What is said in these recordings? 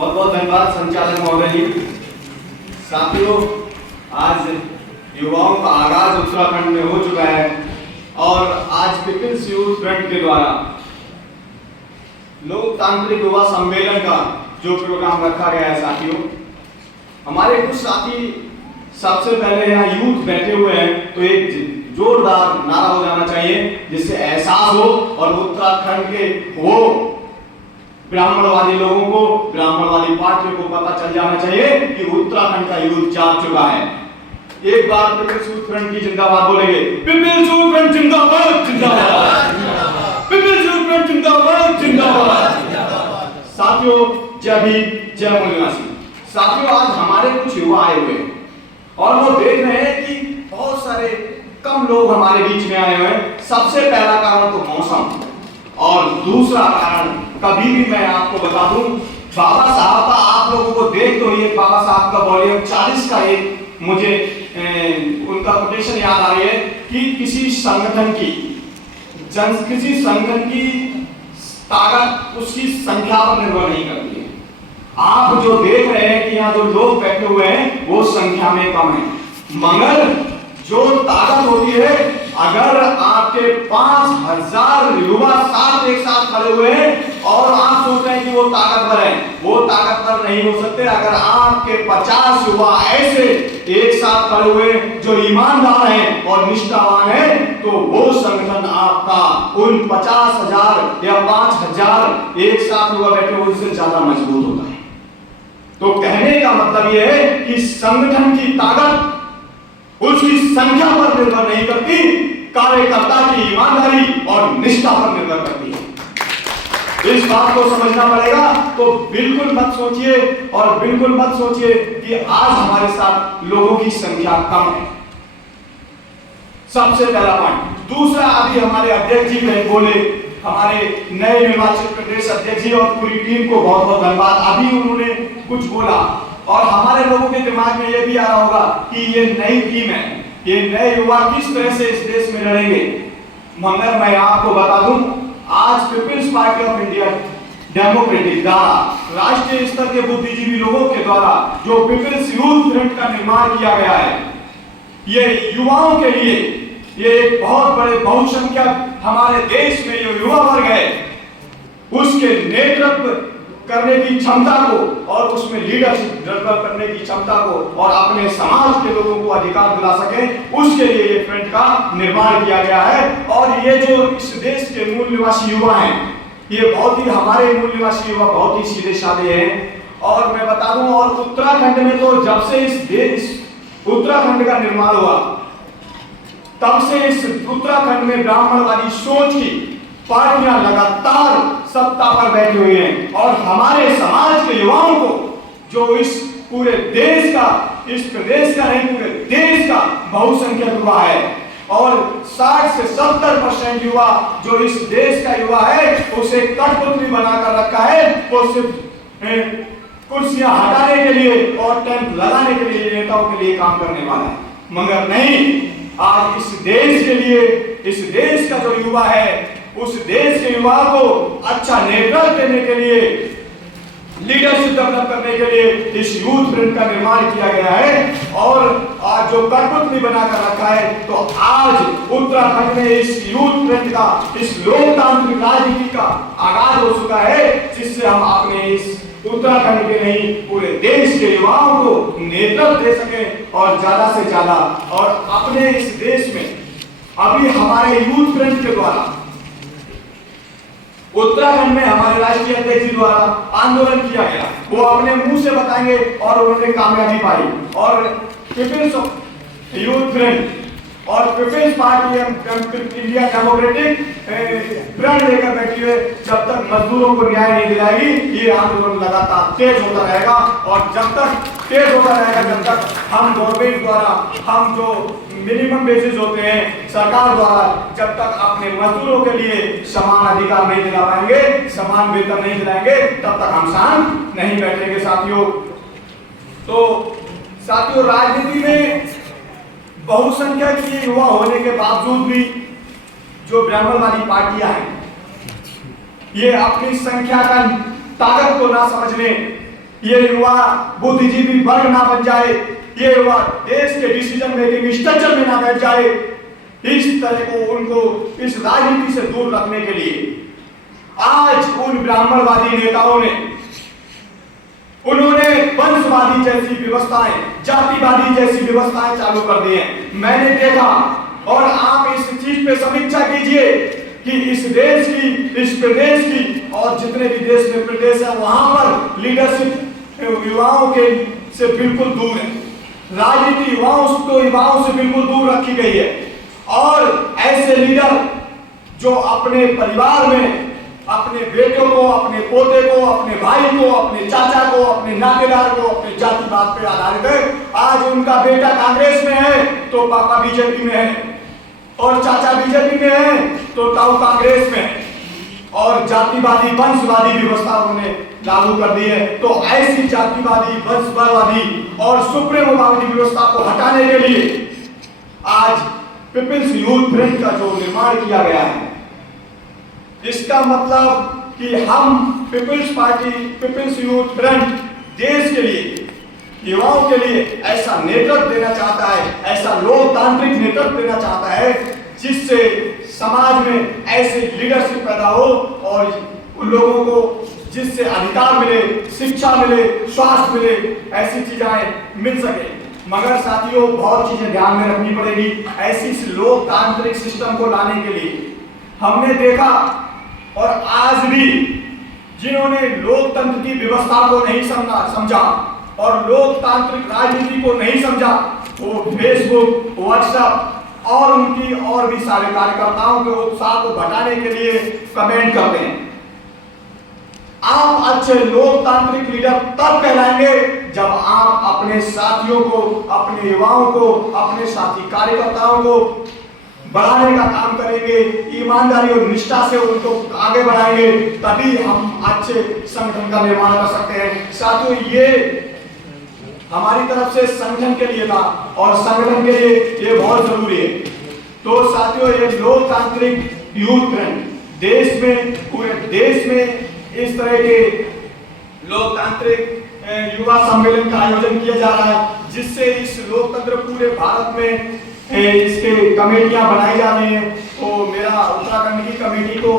बहुत बहुत धन्यवाद संचालक महोदय जी। साथियों, आज युवाओं का आगाज उत्तराखंड में हो चुका है और आज पीपल्स यूथ फ्रंट के द्वारा लोकतांत्रिक युवा सम्मेलन का जो प्रोग्राम रखा गया है साथियों, हमारे कुछ साथी सबसे पहले यहाँ यूथ बैठे हुए हैं, तो एक जोरदार नारा हो जाना चाहिए जिससे एहसास हो और उत्तराखंड के वो ब्राह्मणवादी लोगों को, ब्राह्मणवादी पार्टियों को पता चल जाना चाहिए कि उत्तराखंड का युद्ध जाग चुका है। एक बार पीपल्स यूथ फ्रंट की जिंदाबाद बोलेंगे। पीपल्स यूथ फ्रंट जिंदाबाद, जिंदाबाद। पीपल्स यूथ फ्रंट जिंदाबाद, जिंदाबाद। साथियों, जय भीम, जय मूलनिवासी। साथियों, आज हमारे कुछ युवा आए हुए हैं और वो देख रहे हैं कि बहुत सारे कम लोग हमारे बीच में आए हुए हैं। सबसे पहला कारण तो मौसम और दूसरा कारण कभी भी मैं आपको बता दूं, बाबा साहब का आप लोगों को देख तो ये बाबा साहब का वॉल्यूम 40 का एक मुझे उनका कोटेशन याद आ रही है कि किसी संगठन की ताकत उसकी संख्या पर निर्भर नहीं करती है। आप जो देख रहे हैं कि यहाँ जो लोग बैठे हुए हैं वो संख्या में कम है, मगर जो ताकत होती है, अगर आपके 5000 युवा एक साथ खड़े हुए हैं और आप सोच रहे हैं कि वो ताकतवर है, वो ताकतवर नहीं हो सकते। अगर आपके 50 युवा ऐसे एक साथ खड़े हुए जो ईमानदार हैं और निष्ठावान हैं, तो वो संगठन आपका उन 50,000 या 5,000 एक साथ युवा बैठे हुए उससे ज्यादा मजबूत होता है। तो कहने का मतलब यह है कि संगठन की ताकत उसकी संख्या पर निर्भर नहीं करती, कार्यकर्ता की ईमानदारी और निष्ठा पर निर्भर करती है। इस बात को समझना पड़ेगा। तो बिल्कुल मत सोचिए और बिल्कुल मत सोचिए कि आज हमारे साथ लोगों की संख्या कम है। सबसे पहला पॉइंट। दूसरा, अभी हमारे अध्यक्ष जी कहीं बोले, हमारे नए निर्वाचित प्रदेश अध्यक्ष जी और पूरी टीम को बहुत बहुत धन्यवाद। अभी उन्होंने कुछ बोला और हमारे लोगों के दिमाग में यह भी आ रहा होगा कि ये नई टीम है, ये नए युवा किस तरह से इस देश में लड़ेंगे। मगर मैं आपको बता दूं, आज people's party of India democratic द्वारा राष्ट्रीय स्तर के बुद्धिजीवी लोगों के द्वारा जो पीपल्स यूथ फ्रंट का निर्माण किया गया है, ये युवाओं के लिए ये एक बहुत बड़े बहुसंख्यक हमारे देश में जो युवा वर्ग है उसके नेतृत्व करने की क्षमता को और उसमें लीडरशिप डेवलप करने की क्षमता को और अपने समाज के लोगों को अधिकार दिला सके, उसके लिए ये फ्रंट का निर्माण किया गया है। और ये जो इस देश के मूल निवासी युवा हैं, ये बहुत ही हमारे मूल निवासी युवा बहुत ही सीधे साधे हैं। और मैं बता दूं, और उत्तराखंड में तो जब से इस देश उत्तराखंड का निर्माण हुआ तब से इस उत्तराखंड में ब्राह्मणवादी सोच की पार्टियां लगातार सत्ता पर बैठी हुई हैं और हमारे समाज के युवाओं को, जो इस पूरे देश का, इस प्रदेश का नहीं पूरे देश का बहुसंख्यक युवा है, और 60 से 70% युवा जो इस देश का युवा है उसे कठपुतली बनाकर रखा है। वो सिर्फ कुर्सियां हटाने के लिए और टेंट लगाने के लिए नेताओं के लिए काम करने वाला है, मगर नहीं। आज इस देश के लिए, इस देश का जो युवा है, उस देश के युवा को अच्छा नेतृत्व देने के लिए, लीडरशिप डेवलप करने के लिए इस यूथ फ्रंट का निर्माण किया गया है। और आज जो कठपुतली बनाकर रखा है, तो आज उत्तराखंड में इस यूथ फ्रंट का, इस लोकतांत्रिक राजनीति का आगाज हो चुका है, जिससे हम अपने इस उत्तराखंड के नहीं पूरे देश के युवाओं को नेतृत्व दे सके और ज्यादा से ज्यादा। और अपने इस देश में अभी हमारे यूथ फ्रंट के द्वारा उत्तराखंड में हमारे राष्ट्रीय अध्यक्ष जी द्वारा आंदोलन किया गया, वो अपने मुंह से बताएंगे और उन्होंने कामयाबी पाई। और पीपल्स यूथ फ्रंट और people's party India democratic front लेकर बैठी है, जब तक मजदूरों को न्याय नहीं दिलाएगी ये आंदोलन लगातार तेज होता रहेगा। और जब तक तेज होता रहेगा, जब तक हम गवर्नमेंट द्वारा, हम जो मिनिमम बेसिस होते हैं सरकार द्वारा, जब तक अपने मजदूरों के लिए समान अधिकार नहीं दिला पाएंगे, समान वेतन नहीं दिलाएंगे, तब तक हम शांत नहीं बैठेंगे साथियों। तो साथियों, राजनीति में बहुसंख्यक ये युवा होने के बावजूद भी जो ब्राह्मणवादी पार्टियां हैं, ये अपनी संख्या का ताकत को ना समझने ये युवा बुद्धिजीवी वर्ग ना बन जाए, ये युवा देश के डिसीजन मेकिंग स्ट्रक्चर में ना बैठ जाए, इस तरह को उनको इस राजनीति से दूर रखने के लिए आज उन ब्राह्मणवादी नेताओं ने उन्होंने वंशवादी जैसी व्यवस्थाएं, जातिवादी जैसी व्यवस्थाएं चालू कर दी हैं। मैंने देखा, और आप इस चीज पे समीक्षा कीजिए कि इस देश की, इस प्रदेश की और जितने भी देश में प्रदेश है वहां पर लीडरशिप युवाओं के से बिल्कुल दूर है। राजनीति युवाओं से बिल्कुल दूर रखी गई है। और ऐसे लीडर जो अपने परिवार में अपने बेटों को, अपने पोते को, अपने भाई को, अपने चाचा को, अपने नातेदार को, अपने जातिवाद पे आधारित है। आज उनका बेटा कांग्रेस में है तो पापा बीजेपी में है, और चाचा बीजेपी में है तो ताऊ कांग्रेस में है, और जातिवादी वंशवादी व्यवस्था उन्होंने लागू कर दी है। तो ऐसी जातिवादी वंशवादी और सुप्रीमोवादी व्यवस्था को हटाने के लिए आज पीपल्स यूथ फ्रंट का जो निर्माण किया गया है, इसका मतलब कि हम people's party, people's youth front देश के लिए, युवाओं के लिए ऐसा नेतृत्व देना चाहता है, ऐसा लोकतांत्रिक नेतृत्व देना चाहता है जिससे समाज में ऐसे लीडरशिप पैदा हो और उन लोगों को जिससे अधिकार मिले, शिक्षा मिले, स्वास्थ्य मिले, ऐसी चीजें मिल सके। मगर साथियों, बहुत चीजें ध्यान में रखनी पड़ेगी ऐसी लोकतांत्रिक सिस्टम को लाने के लिए। हमने देखा और आज भी जिन्होंने लोकतंत्र की व्यवस्था को नहीं समझा और लोकतांत्रिक राजनीति को नहीं समझा, वो फेसबुक, व्हाट्सएप और उनकी और भी सारे कार्यकर्ताओं के उत्साह को घटाने के लिए कमेंट करते हैं। आप अच्छे लोकतांत्रिक लीडर तब कहलाएंगे जब आप अपने साथियों को, अपने युवाओं को, अपने साथी कार्यकर्ताओं को बढ़ाने का काम करेंगे, ईमानदारी और निष्ठा से उनको आगे बढ़ाएंगे, तभी हम अच्छे संगठन का निर्माण कर सकते हैं। साथियों, ये हमारी तरफ से संगठन के लिए था और संगठन के लिए ये बहुत जरूरी है। तो साथियों, ये लोकतांत्रिक यूथ फ्रंट देश में, पूरे देश में इस तरह के लोकतांत्रिक युवा सम्मेलन का आयोजन किया जा रहा है, जिससे इस लोकतंत्र पूरे भारत में इसके कमेटियां बनाई जा रही हैं। तो मेरा उत्तराखंड की कमेटी को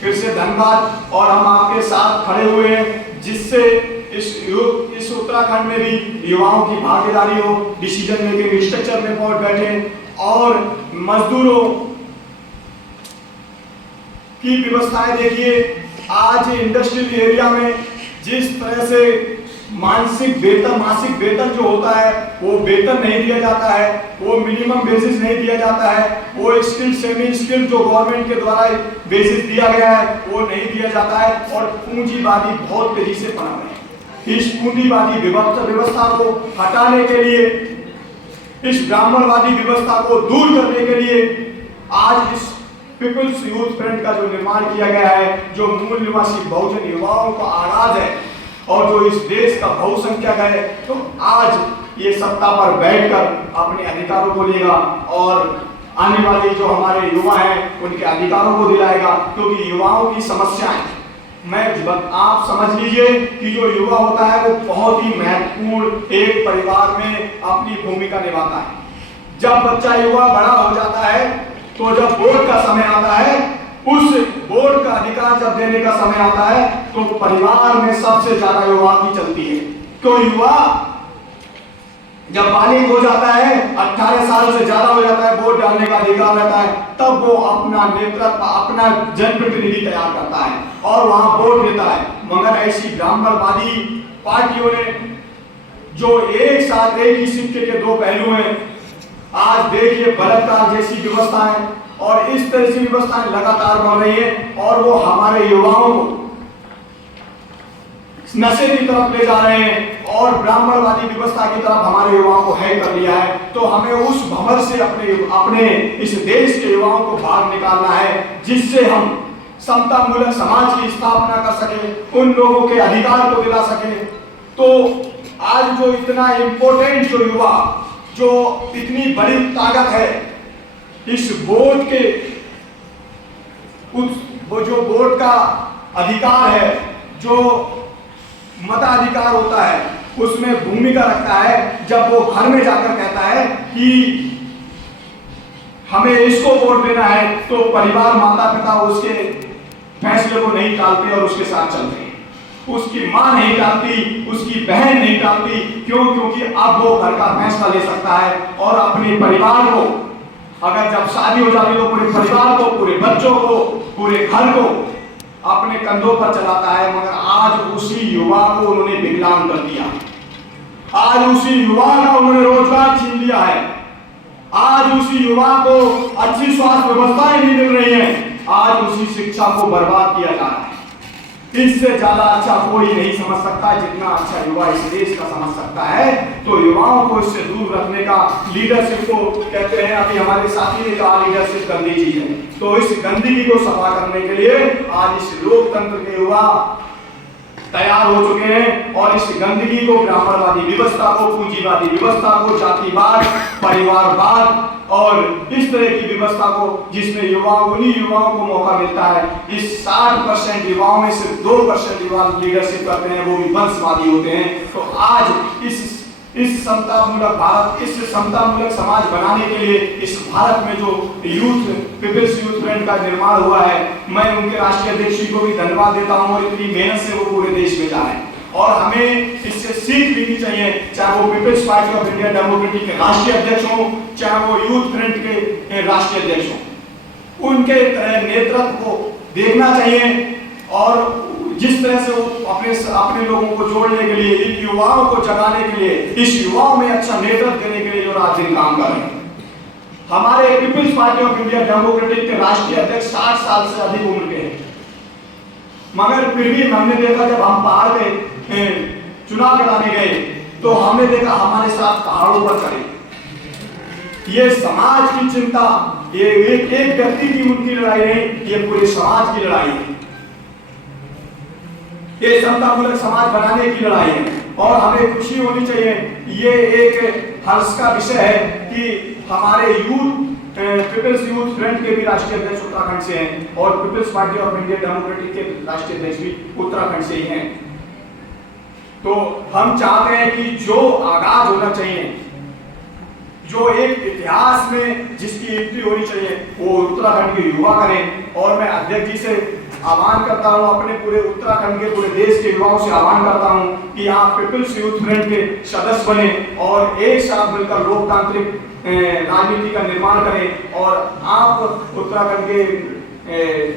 फिर से धन्यवाद, और हम आपके साथ खड़े हुए हैं जिससे इस उत्तराखंड में भी युवाओं की भागीदारी हो, डिसीजन मेकिंग स्ट्रक्चर में पहुंच बैठे और मजदूरों की व्यवस्थाएं देखिए। आज इंडस्ट्रियल एरिया में जिस तरह से मासिक वेतन जो होता है वो वेतन नहीं दिया जाता है, वो मिनिमम बेसिस नहीं दिया जाता है, वो स्किल सेमी स्किल जो गवर्नमेंट के द्वारा बेसिस दिया गया है वो नहीं दिया जाता है, और पूंजीवादी बहुत तेजी से पनप रहे हैं। इस पूंजीवादी व्यवस्था को हटाने के लिए, इस ब्राह्मणवादी व्यवस्था को दूर करने के लिए आज इस पीपल्स यूथ फ्रंट का जो निर्माण किया गया है, जो मूल निवासी बहुजन युवाओं का आगाज है और जो इस देश का बहुसंख्यक है, तो आज ये सत्ता पर बैठकर अपने अधिकारों को लेगा और आने वाले जो हमारे युवा हैं उनके अधिकारों को दिलाएगा। क्योंकि युवाओं की समस्याएं, आप समझ लीजिए कि जो युवा होता है वो बहुत ही महत्वपूर्ण एक परिवार में अपनी भूमिका निभाता है। जब बच्चा युवा बड़ा हो जाता है तो जब वोट का समय आता है, उस वोट का अधिकार जब देने का समय आता है तो परिवार में सबसे ज्यादा युवा की चलती है। तो युवा जब बालिग हो जाता है, 18 साल से ज्यादा हो जाता है, वोट डालने का अधिकार रहता है, तब वो अपना नेतृत्व, अपना जनप्रतिनिधि तैयार करता है और वहां वोट देता है। मगर ऐसी ब्राह्मणवादी पार्टियों ने जो एक साथ एक ही सिक्के के दो पहलू हैं, आज देखिए बलात्कार जैसी व्यवस्थाएं और इस तरह की व्यवस्थाएं लगातार बढ़ रही है और वो हमारे युवाओं को नशे की तरफ ले जा रहे हैं और ब्राह्मणवादी व्यवस्था की तरफ हमारे युवाओं को हैक कर लिया है। तो हमें उस भंवर से अपने इस देश के युवाओं को बाहर निकालना है, जिससे हम समतामूलक समाज की स्थापना कर सके, उन लोगों के अधिकार को दिला सके। तो आज जो इतना इंपॉर्टेंट जो युवा, जो इतनी बड़ी ताकत है इस वोट के, वो जो वोट का अधिकार है, जो मताधिकार होता है, उसमें भूमिका रखता है जब वो घर में जाकर कहता है कि हमें इसको वोट देना है, तो परिवार माता पिता उसके फैसले को नहीं टालते और उसके साथ चलते हैं। उसकी मां नहीं टालती, उसकी बहन नहीं टालती। क्यों? क्योंकि अब वो घर का फैसला ले सकता है और अपने परिवार को, अगर जब शादी हो जाती तो पूरे परिवार को, पूरे बच्चों को, पूरे घर को अपने कंधों पर चलाता है। मगर आज उसी युवा को उन्होंने विकलांग कर दिया, आज उसी युवा का उन्होंने रोजगार छीन लिया है, आज उसी युवा को अच्छी स्वास्थ्य व्यवस्थाएं नहीं मिल रही हैं, आज उसी शिक्षा को बर्बाद किया जा रहा है। इससे ज्यादा अच्छा कोई नहीं समझ सकता जितना अच्छा युवा इस देश का समझ सकता है। तो युवाओं को इससे दूर रखने का, लीडरशिप को कहते हैं, अभी हमारे साथी ने कहा लीडरशिप गंदी चीज है, तो इस गंदगी को सफा करने के लिए आज इस लोकतंत्र के युवा तैयार हो चुके हैं और इस गंदगी को, ब्राह्मणवादी व्यवस्था को, पूंजीवादी व्यवस्था को, जातिवाद, परिवारवाद और इस तरह की व्यवस्था को, जिसमें उन्हीं युवाओं को मौका मिलता है, इस 60% युवाओं में सिर्फ 2% युवा लीडरशिप करते हैं, वो भी वंशवादी होते हैं। तो आज इस समतामूलक भारत, इस समतामूलक समाज बनाने के लिए इस भारत में जो पीपल्स यूथ फ्रंट का निर्माण हुआ है, मैं उनके राष्ट्रीय अध्यक्ष जी को भी धन्यवाद देता हूं और इतनी मेहनत से वो पूरे देश में जा रहे हैं और हमें इससे सीख लेनी चाहिए। चाहे वो people's party of India democratic के राष्ट्रीय अध्यक्ष हों, चाहे वो यूथ फ्रंट के राष्ट्रीय अध्यक्ष हों, उनके नेतृत्व को देखना चाहिए और जिस तरह से वो अपने लोगों को जोड़ने के लिए, इन युवाओं को जगाने के लिए, इस युवाओं में अच्छा नेतृत्व देने के लिए जो रात दिन काम कर रहे हैं। हमारे people's party of India democratic के राष्ट्रीय अध्यक्ष 60 साल से अधिक उम्र के हैं, मगर फिर भी हमने देखा जब हम पहाड़ पे चुनाव लड़ाने गए तो हमने देखा हमारे साथ पहाड़ों पर चढ़े। ये समाज की चिंता, ये एक व्यक्ति की उनकी लड़ाई नहीं, ये पूरे समाज की लड़ाई है, ये समतामूलक समाज बनाने की लड़ाई है और हमें खुशी होनी चाहिए। ये एक हर्ष का विषय है कि हमारे पीपल्स यूथ फ्रंट के भी राष्ट्रीय अध्यक्ष उत्तराखंड से हैं और people's party of India democratic के राष्ट्रीय अध्यक्ष भी उत्तराखंड से ही हैं। तो हम चाहते हैं कि जो आगाज होना चाहिए, जो एक इतिहास में जिसकी एंट्री होनी चाहिए, वो उत्तराखंड के युवा करें। और मैं अध्यक्ष जी से आह्वान करता हूं, अपने पूरे उत्तराखंड के, पूरे देश के युवाओं से आह्वान करता हूं कि आप पीपल्स यूथ फ्रंट के सदस्य बने और एक साथ मिलकर लोकतांत्रिक राजनीति का निर्माण करें। और आप उत्तराखंड के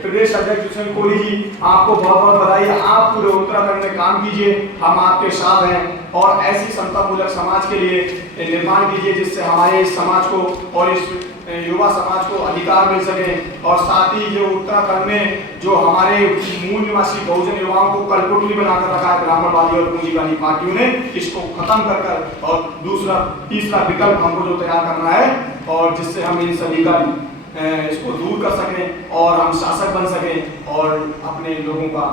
प्रदेश अध्यक्ष दुष्यंत कोहली जी, आपको बहुत बहुत बधाई। आप पूरे उत्तराखंड में काम कीजिए, हम आपके साथ हैं और ऐसी समतामूलक समाज के लिए निर्माण कीजिए जिससे हमारे इस समाज को और इस युवा समाज को अधिकार मिल सके। और साथ ही जो उत्तराखंड में जो हमारे मूल निवासी बहुजन युवाओं को कलपुतली बनाकर रखा है ब्राह्मणवादी और पूंजीवादी पार्टियों ने, इसको खत्म कर और तीसरा विकल्प हमको जो तैयार करना है और जिससे हम इन सभी का इसको दूर कर सकें और हम शासक बन सकें और अपने लोगों का,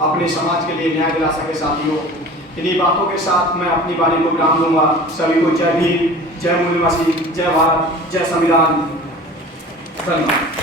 अपने समाज के लिए न्याय दिला सके। साथियों, इन्हीं बातों के साथ मैं अपनी वाणी को विराम दूंगा। सभी को जय भीम, जय मूल निवासी, जय भारत, जय संविधान। धन्यवाद।